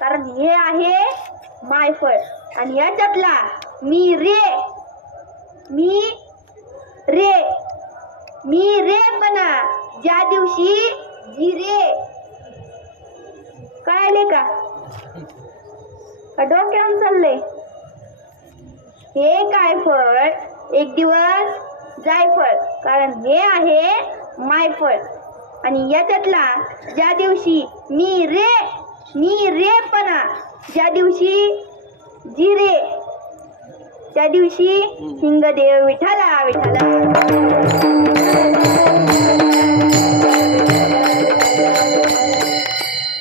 कारण हे आहे मायफळ. आणि याच्यातला मी रेपणा ज्या दिवशी जिरे. कळाले का डोक्यावर चाललंय. हे काय फळ एक दिवस जायफळ, कारण हे आहे मायफळ. आणि याच्यातला ज्या दिवशी मी रेपणा ज्या दिवशी जिरे त्या दिवशी हिंगदेव विठाला विठाला.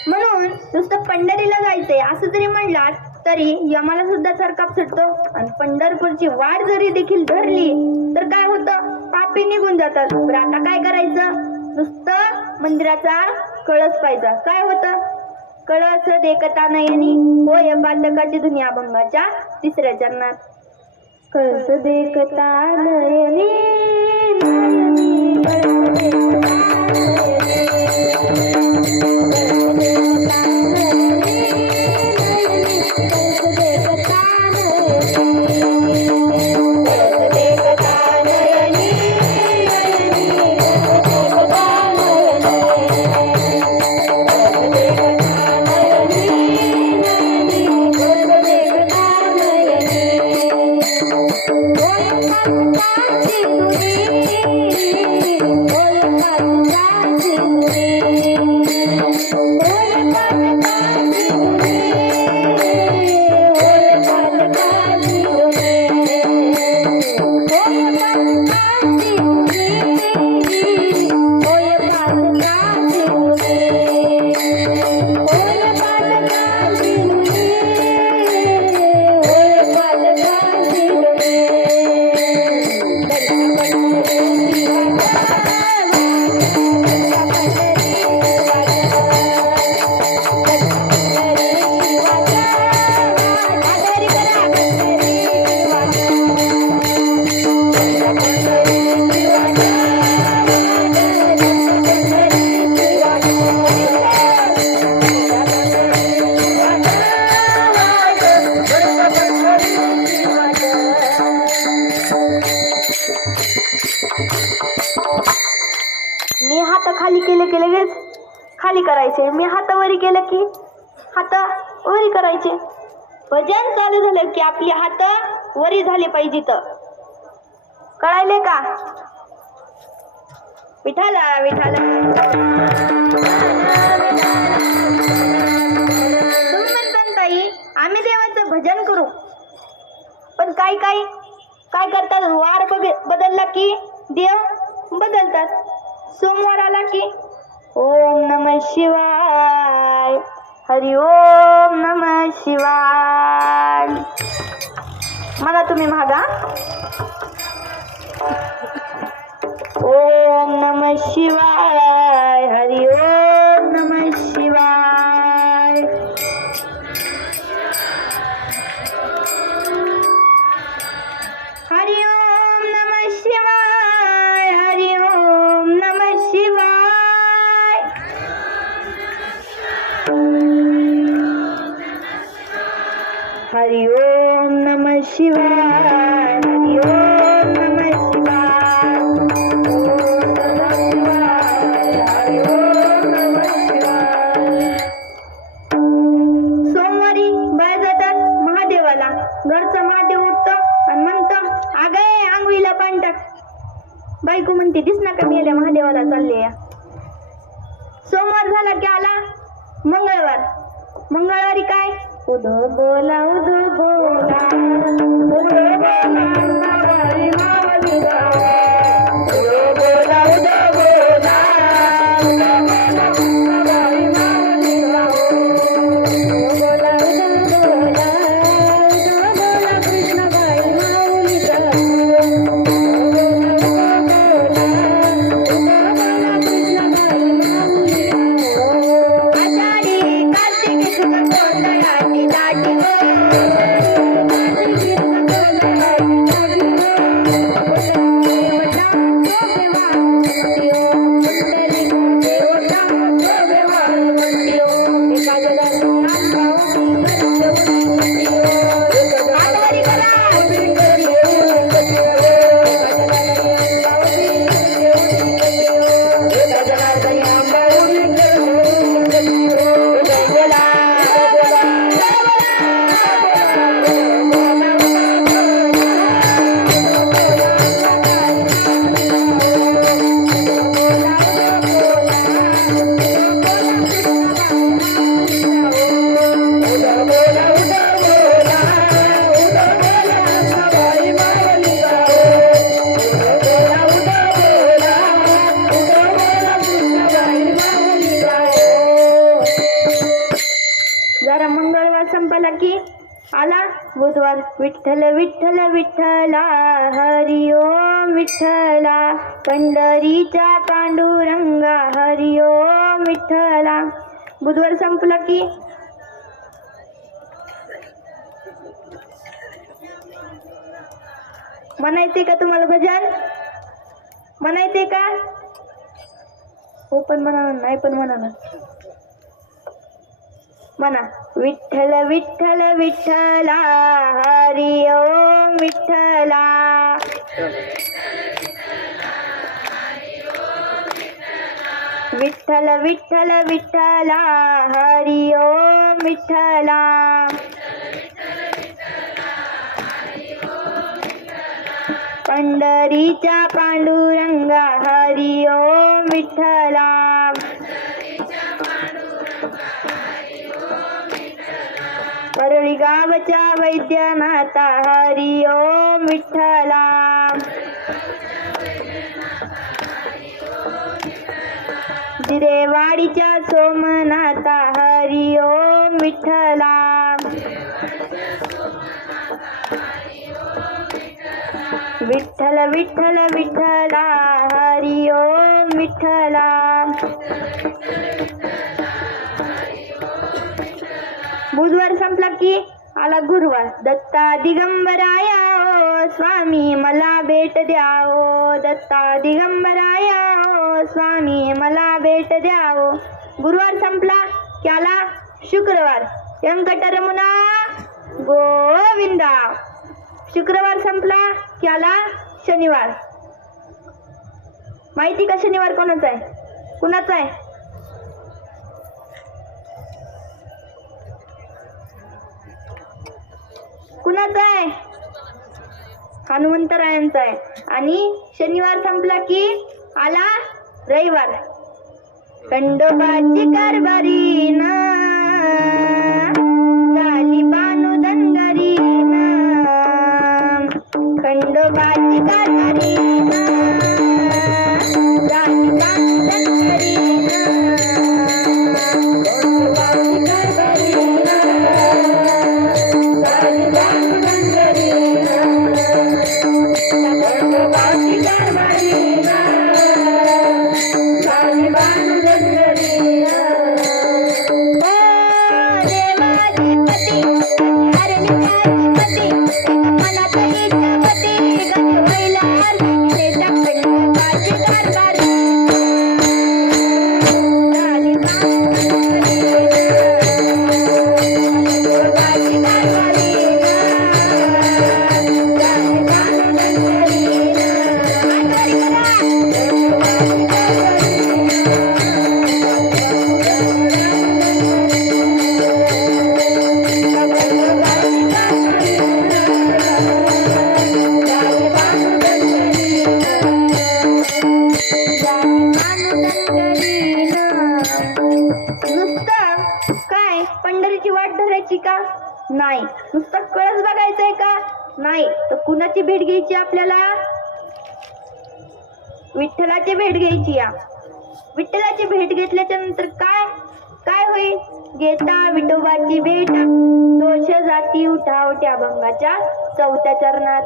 म्हणून नुसतं पंढरीला जायचंय असं जरी म्हणलात तरी यमाला सुद्धा सरकाप सुटतो. आणि पंढरपूरची वाट जरी देखील धरली तर काय होतं, पापी निघून जातात. तर आता काय करायचं, नुसतं मंदिराचा कळस पाहिजे. काय होतं, कळस देखता नयनी होय बालकाची दुनिया अभंगाच्या 3ऱ्या चरणात. कळस देखता नयनी मी हात खाली केले की लगेच खाली करायचे. मी हात वरी केलं की हात वरी करायचे. भजन चालू झालं की आपली हात वरी झाले पाहिजे. तर कळायले का विठाला विठाला. तुम्ही म्हणता ताई आम्ही देवाचं भजन करू, पण काय करतात, वार बदलला की देव बदलतात. सोमवार आला की ओम नमः शिवाय, हरि ओम नमः शिवाय. मला तुम्ही मागा ओम नमः शिवाय, हरि ओम नमः शिवाय. हरि ओम नमः शिवाय, हरि ओम नमः शिवाय. हरि ओम नमः शिवाय, हरि ओम नमः शिवाय. सोमवारी बाया जातात महादेवाला. घरचं महादेव उठतं आणि म्हणतं अगं आंघोळीला पाणी टाक. बायको म्हणते दिस ना का मेल्या महादेवाला चालले. सोमवार झाला की आला मंगळवार. मंगळवारी काय उदो बोला उदो बोला उदो बोला मावली मावलीला. उदो बोला उदो बोला उदो बोला मावली मावलीला. उदो बोला उदो बोला उदो बोला कृष्णबाई माऊलीचा. उदो बोला उदो बोला कृष्णबाई माऊलीचा. आषाढी कार्तिकी सुख कोंदळाची दाटी गो. एका जगात सारा मंगळवार संपला की आला बुधवार. विठ्ठल विठ्ठल विठ्ठला हरी ओम विठ्ठला, पंढरीच्या पांडुरंगा हरी ओम विठ्ठला. बुधवार संपला की म्हणायचे का तुम्हाला भजन? म्हणायचे का? हो पण म्हणा, नाही पण म्हणा ना. म्हणा विठ्ठल विठ्ठल विठ्ठला हरी ओम विठ्ठला. विठ्ठल विठ्ठल विठ्ठला हरी ओम विठ्ठला. पंढरीच्या पांडुरंगा हरी ओम विठ्ठला. परळी गावच्या वैद्यनाथा हरी ओम विठ्ठला. जिरेवाडीच्या सोमनाथा हरी ओम विठ्ठला. विठ्ठल विठ्ठल विठ्ठला हरी ओम विठ्ठला. बुधवार संपला की आला गुरुवार. दत्ता दिगंबराया ओ स्वामी मला भेट द्याओ. दत्ता दिगंबराया ओ स्वामी मला भेट द्याओ. गुरुवार संपला की आला शुक्रवार. व्यंकटरमणा गोविंदा. शुक्रवार संपला की आला शनिवार. माहिती का शनिवार कोणाचा आहे? कुणाचा आहे? कुणाचा आहे? हनुमंतरायांचा आहे. आणि शनिवार संपला की आला रविवार. खंडोबाची कारभारी ना झाली बानू धनगरी ना. खंडोबाची कारभारी ना झाली बानू धनगरी ना. खंडोबाची कारभारी ना झाली बानू धनगरी ना. खंडोबाची कारभारी ना झाली बानू धनगरी ना. ओ देवाची पती हरली पती मनात इच्छा पती गती होईल आरती खंडोबाची कारभारी झाली बानू धनगरी ना. नुसतं काय पंढरीची वाट धरायची का? नाही. नुसतं कळस बघायचंय का? नाही. तर कुणाची भेट घ्यायची आपल्याला? विठ्ठलाची भेट घ्यायची. या विठ्ठलाची भेट घेतल्याच्या नंतर काय काय होईल? घेता विठोबाची भेट दोष जाती उठावट्या भंगाच्या चौथ्या चरणात.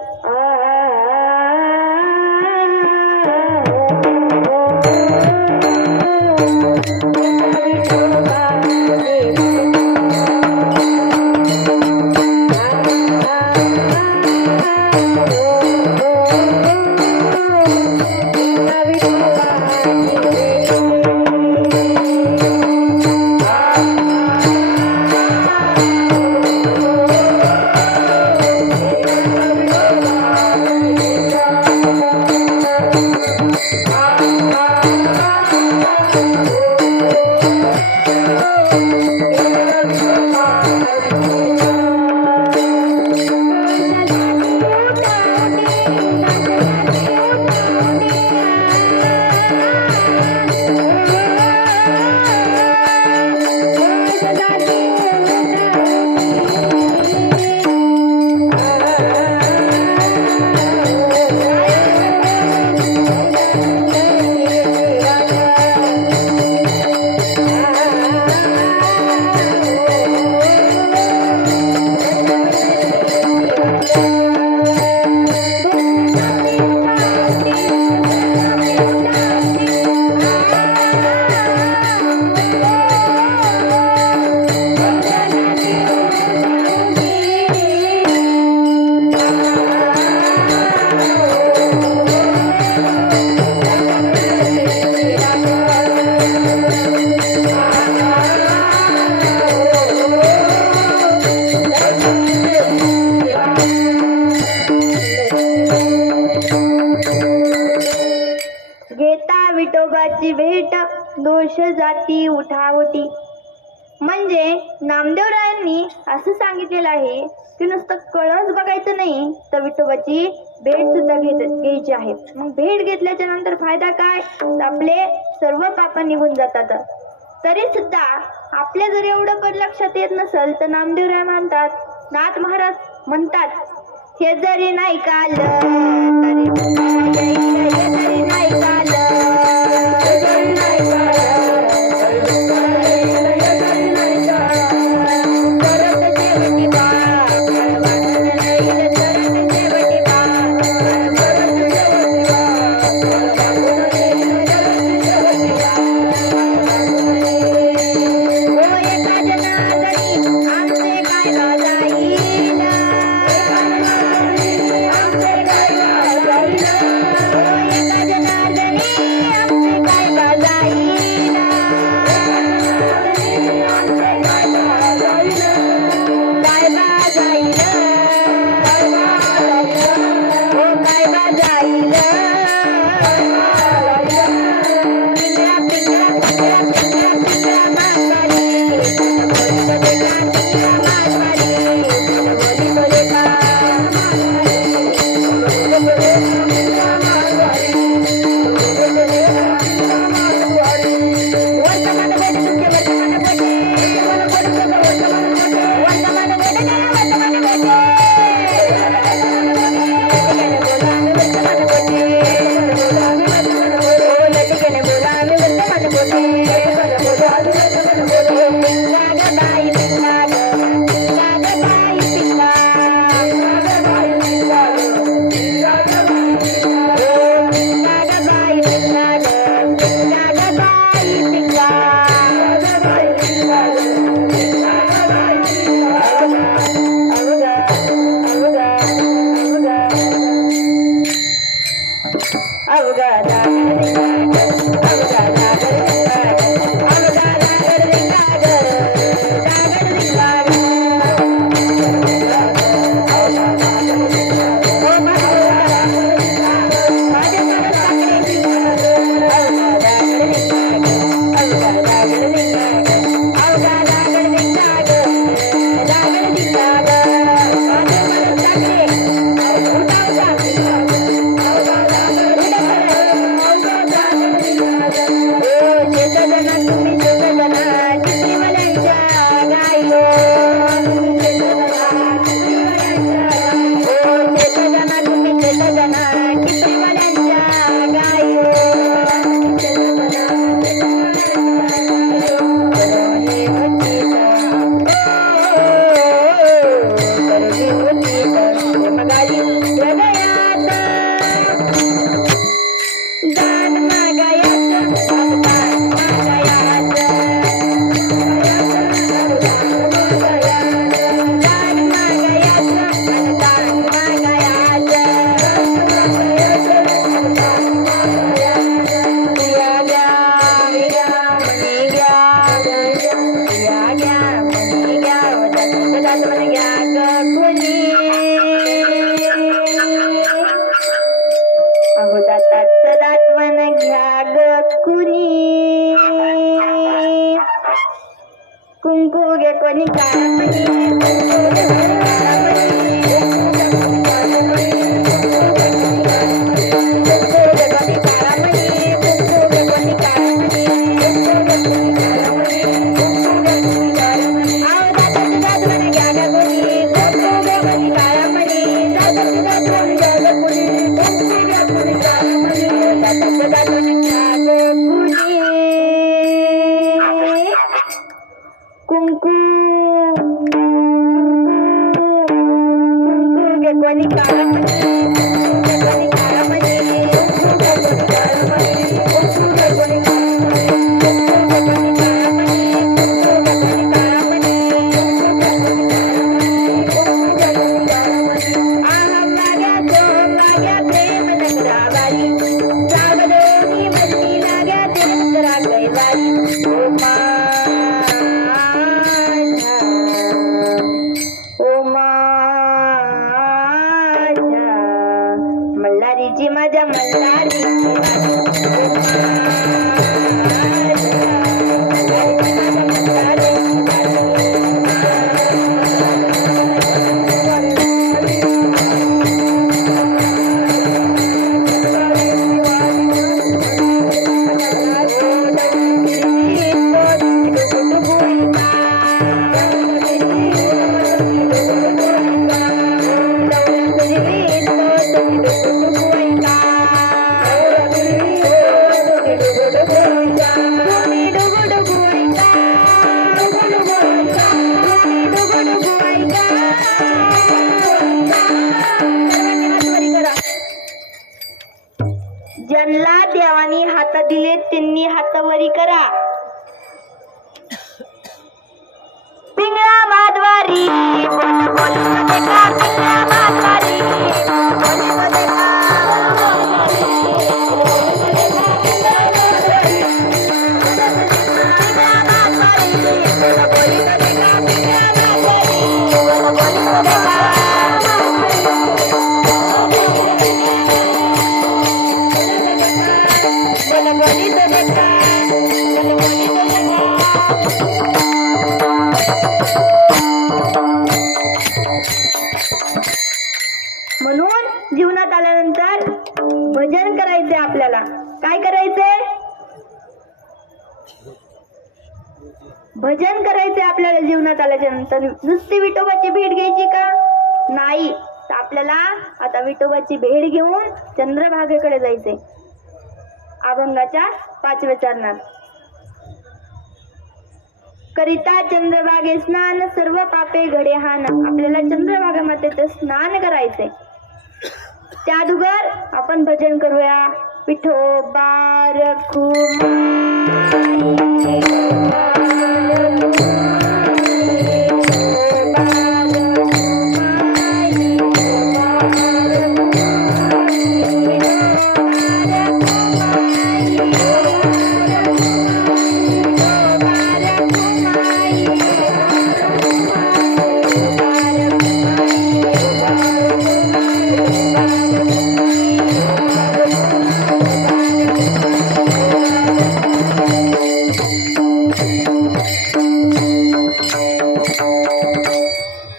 वश जाती उठावटी. म्हणजे नामदेवरायांनी असं सांगितलेलं आहे की नुसतं कळस बघायचं नाही तर विठोबाची भेट सुद्धा घ्यायची आहे. मग भेट घेतल्याच्या नंतर फायदा काय, तर आपले सर्व पाप निघून जातात. तरी सुद्धा आपल्या जर एवढं पण लक्षात येत नसेल तर नामदेवराय म्हणतात, नाथ महाराज म्हणतात, हे जरी नाही काल तरी हे जरी नाही काल, हे जरी नाही काल, परत शेवटी बा, वाटून राहील परत शेवटी बा, परत शेवटी बा, वाटून राहील परत शेवटी बा. ओ एका जनार्दनी आमचे काय गाजाईल, आमचे काय गाजाईल, ओ एका जनार्दनी आमचे काय गाजाईल, आमचे काय गाजाईल, काय गाजाईल, काय गाजाईल, ओ काय गाजाईल, पिंगळा पिंगळा पिंगळा पिंगळा पिंगळा मारवाडी, बोली तो देखा पिंगळा मारवाडी, बोली तो देखा वर्तमान भेट तुमचे वर्तमान भेटे, वर्तमान भेट काय वर्तमान भेटे, वर्तमान भेटे, ओ लटिकेने बोला आम्ही वर्तमान भेटे, पिंगा ग बाई पिंगा ग, पिंगा ग बाई पिंगा, पिंगा ग बाई पिंगा ग, पिंगा ग बाई पिंगा, ओ पिंगा ग बाई पिंगा ग, पिंगा ग बाई पिंगा, पिंगा ग बाई पिंगा ग, पिंगा ग बाई पिंगा, अवघा अवघा अवघा अवघा दागर दिंगा ग, अवघा दागर दिंगा ग, अवघा दागर दिंगा ग, दागर दिंगा ग, ओ माझ्या मनात साखरे दिंगा ग, अवघा दागर दिंगा ग, अवघा दागर दिंगा ग, अवघा दागर दिंगा ग, दागर दिंगा ग, माझ्या मनात साखरे उठा उठा, अवघा दागर दिंगा ग, अवघा दागर दिंगा ग, ओ शेतजना तुम्ही शेतजना चित्रीवाल्यांच्या गाई, तुम्ही शेतजना चित्रीवाल्यांच्या गाई, ओ शेतजना तुम्ही शेतजना चित्रीवाल्यांच्या गाई, तुम्ही शेतजना चित्रीवाल्यांच्या गाई, ओ करुणी होती मगाली हृदयात दान मागायाचं, दान मागायाचं, दान मागायाचं, दान मागायाचं, या घ्या मनी घ्या, या घ्या मनी घ्या, दात मन घ्या ग कुणी, अहो दातात दातवन घ्या ग कुणी, कुंकू घे कोणी काळमणी, कुंकू घे कोणी काळमणी, कुंकू घे कोणी काळमणी, कुंकू घे कोणी काळमणी, कुंकू घे कोणी काळमणी, कुंकू घे कोणी काळमणी, अहो दातात दातवन घ्या ग कुणी, कुंकू घे कोणी काळमणी, दातात दातवन घ्या ग कुणी, कुंकू घे कोणी काळमणी, दातात दातवन घ्या ग कुणी, कुंकू पिंगळा माधवारी बोल बोल का पिंगळा माधवारी बोल म्हणून जीवनात आल्यानंतर भजन करायचंय आपल्याला. काय करायचंय? भजन करायचंय आपल्याला. जीवनात आल्याच्या नंतर नुसती विठोबाची भेट घ्यायची का? नाही. तर आपल्याला आता विठोबाची भेट घेऊन चंद्रभागेकडे जायचंय. अभंगाच्या 5व्या चरणात. करिता चंद्रभागे स्नान सर्व पापे घडे हान. आपल्याला चंद्रभागा मातेचं स्नान करायचंय. त्या अगोदर आपण भजन करूया. विठोबा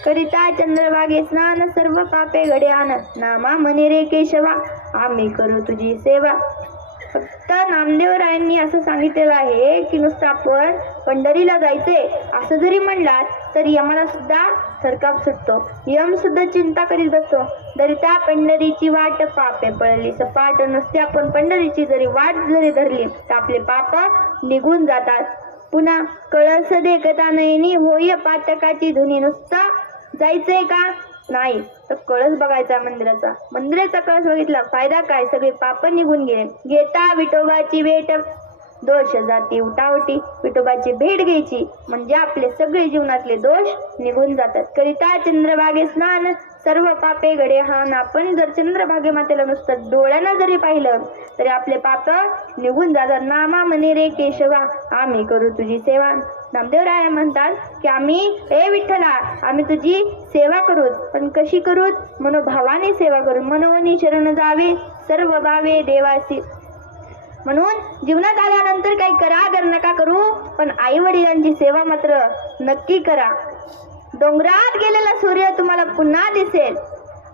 करिता चंद्रभागे स्नान सर्व पापे घडे आन. नामा म्हणे रे केशवा आम्ही करू तुझी सेवा. फक्त नामदेवरायांनी असं सांगितलेलं आहे की नुसतं आपण पंढरीला जायचंय असं जरी म्हणलात तरी यमाला सुद्धा थरकाप सुटतो. यम सुद्धा चिंता करीत बसतो. दरिता पंढरीची वाट पापे पळली सपाट. नुसते आपण पंढरीची जरी वाट जरी धरली तर आपले पाप निघून जातात. पुन्हा कळस देखता नयनी होय पातकाची धुनी. नुसता जायचंय का? नाही. तर कळस बघायचा मंदिराचा. मंदिराचा कळस बघितला फायदा काय? सगळे पाप निघून गेले. घेता विठोबाची भेट दोष जाती उठावटी. विठोबाची भेट घ्यायची म्हणजे आपले सगळे जीवनातले दोष निघून जातात. करिता चंद्रभागे स्नान सर्व पापे घडे हान. आपण जर चंद्रभागे मातेला नुसतं डोळ्यानं जरी पाहिलं तरी आपले पाप निघून जातात. नामा म्हणे रे केशवा आम्ही करू तुझी सेवा. नामदेवराय म्हणतात की आम्ही ए विठ्ठला आम्ही तुझी सेवा करू. पण कशी करू? मनोभावाने सेवा करू. मनोनी शरण जावे सर्व भावे देवासी. म्हणून जीवनात आल्यानंतर काही करा अगर नका करू पण आई वडिलांची सेवा मात्र नक्की करा. डोंगरात गेलेला सूर्य तुम्हाला पुन्हा दिसेल.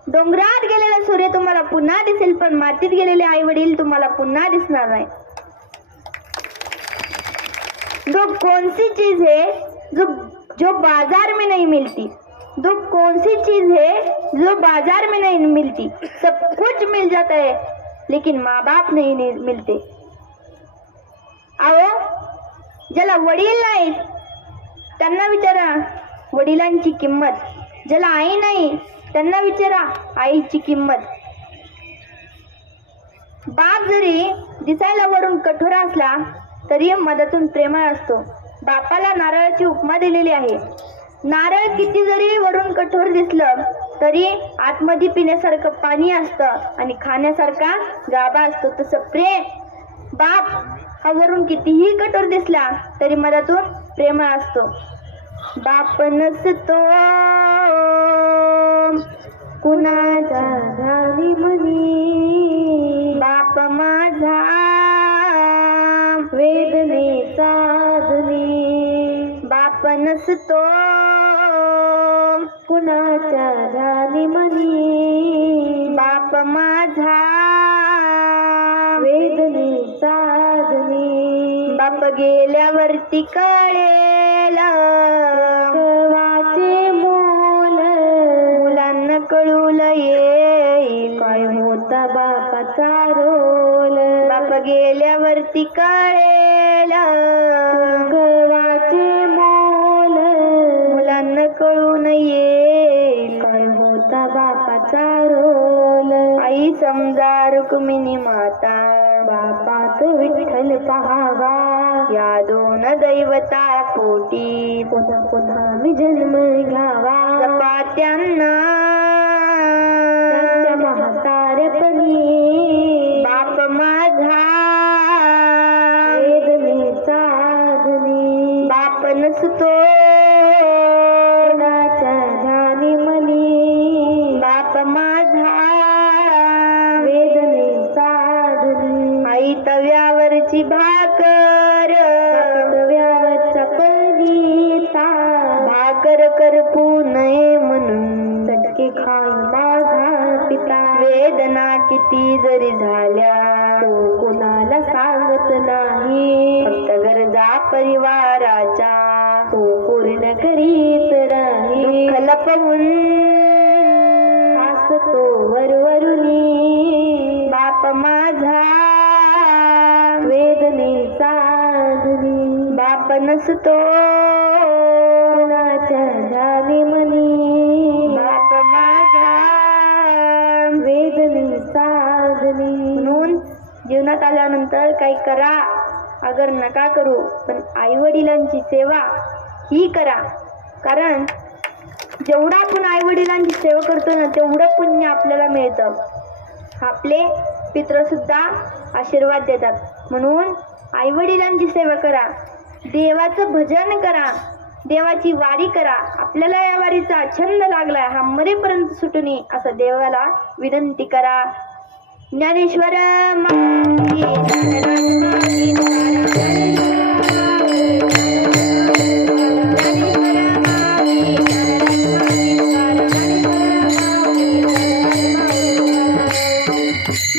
डोंगरात गेलेला सूर्य तुम्हाला पुन्हा दिसेल पण मातीत गेलेले आई वडील तुम्हाला पुन्हा दिसणार नाही. जो कौन सी चीज है जो बाजार में नहीं मिलती. जो कौन सी चीज है जो बाजार में नहीं मिलती. सब कुछ मिल जाता है लेकिन माँ बाप नहीं मिलते. अहो ज्याला वडील नाहीत त्यांना विचारा वडिलांची किंमत. ज्याला आई नाही त्यांना विचारा आईची किंमत. बाप जरी दिसायला वरून कठोर असला तरी मधातून प्रेमळ असतो. बापाला नारळाची उपमा दिलेली आहे. नारळ किती जरी वरून कठोर दिसलं तरी आतमध्ये पिण्यासारखं पाणी असतं आणि खाण्यासारखा गाभा असतो. तसं प्रेम बाप हा वरून कितीही कठोर दिसला तरी मधातून प्रेमळ असतो. बाप नसतो कुणाच्या झाली म्हणी. बाप माझा वेदनेचा धनी. बाप नसतो कुणाच्या झाली म्हणी. बाप माझा वेदनेचा धनी. बाप गेल्यावरती कळेल वाचे मोल. मुलांना कळूल येईल काय होता बापाचा रोल. बाप गेल्यावरती कळेल वाचे मोल. मुलांना कळून येईल काय होता बापाचा रोल. आई समजा रुक्मिणी माता बापात विठ्ठल पहावा. या दोन दैवता पोटी पुन्हा पुन्हा मी जन्म घ्यावा जपा त्यांना त्यांच्या म्हातारपणी बाप माझा वेदनेचा धनी बाप नसतो कुणाच्या ध्यानी मनी बाप माझा वेदनेचा धनी आई तव्यावरची भाकर व्यावरच्या पलीता भाकर करपू नये म्हणून चटके खाई माझा पिता वेदना किती जरी झाल्या तो कोणाला सांगत नाही फक्त गरजा परिवाराच्या तो पूर्ण करीत राही दुःख लपवून हसतो वरवरुनी बाप माझा वेदनेचा धनी बाप नसतो कुणाच्या ध्यानी मनी बाप माझा वेदनेचा धनी म्हणून जीवनात आल्यानंतर काही करा अगर नका करू पण आई वडिलांची सेवा ही करा. कारण जेवढा आपण आई वडिलांची सेवा करतो ना तेवढं पुण्य आपल्याला मिळतं. आपले पित्र सुद्धा आशीर्वाद देतात. म्हणून आई वडिलांची सेवा करा, देवाचं भजन करा, देवाची वारी करा. आपल्याला या वारीचा छंद लागलाय हा मरेपर्यंत सुटू नये असं देवाला विनंती करा. ज्ञानेश्वर माऊली ज्ञानराज माऊली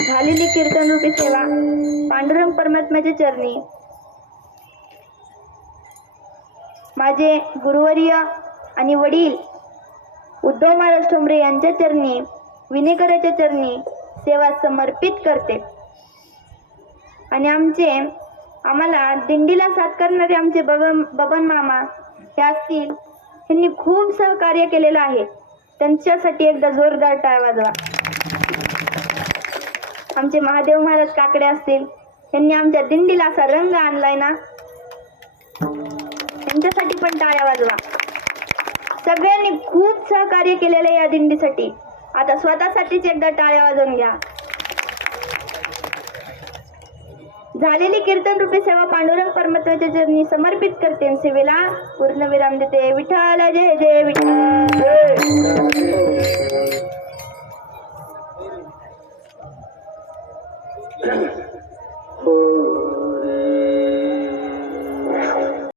झालेली कीर्तन रूपी सेवा पांडुरंग परमात्म्याच्या चरणी माझे गुरुवर्य आणि वडील उद्धव महाराज ठोंबरे यांच्या चरणी विनेकराच्या चरणी सेवा समर्पित करते. आणि आम्हाला दिंडीला साथ करणारे आमचे बबन मामा हे असतील, यांनी खूप सहकार्य केलेलं आहे. त्यांच्यासाठी एकदा जोरदार टाळ्या वाजवा. आमचे महादेव महाराज काकडे असतील, यांनी आमच्या दिंडीला असा रंग आणलाय ना, त्यांच्यासाठी पण टाळ्या वाजवा. सगळ्यांनी खूप सहकार्य केलेलं आहे या दिंडीसाठी. आता स्वतःसाठीच एकदा टाळ्या वाजवून घ्या. झालेली कीर्तन रूपी सेवा पांडुरंग परमात्म्याच्या चरणी समर्पित करते. सेवेला पूर्ण विराम देते. विठ्ठल जय जय विठ्ठल.